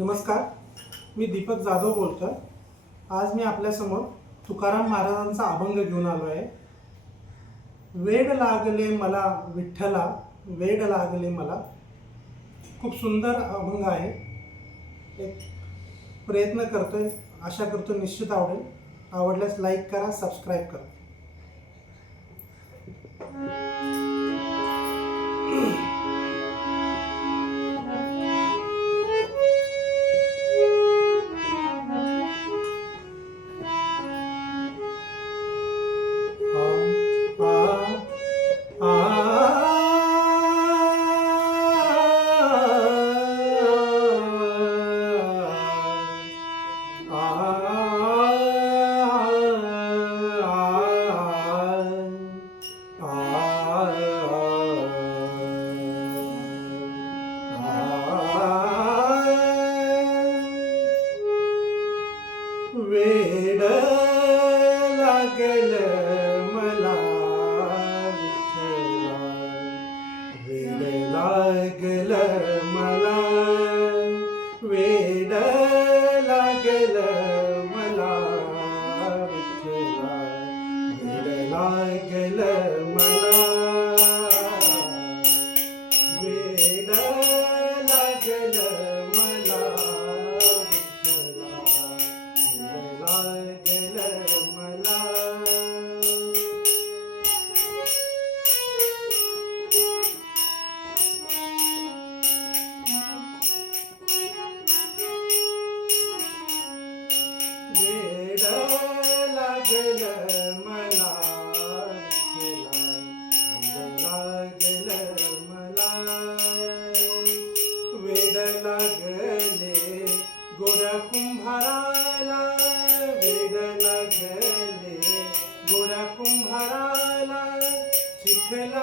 नमस्कार मी दीपक जाधव बोलतो आहे आज मी आपल्यासमोर तुकाराम महाराजांचा अभंग घेऊन आलो आहे. वेड लागले मला विठ्ठला वेड लागले मला. खूप सुंदर अभंग आहे. एक प्रयत्न करतोय आशा करतो निश्चित आवडेल. आवडल्यास लाईक करा सबस्क्राईब करा. लागल मला विठ्ठला, वेड लागल मला वेड लागले गोऱ्या कुंभाराला वेड लागले गोऱ्या कुंभाराला शिकला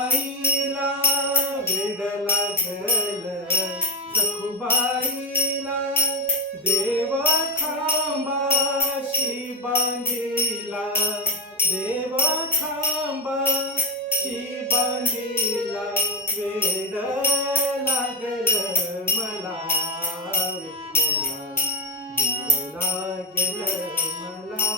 लागल. सखुबाईला देव खांबाशी बांधिला. देव खांबाशी बांधिला वेड लागल मला. विठ्ठला मला.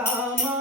Rama.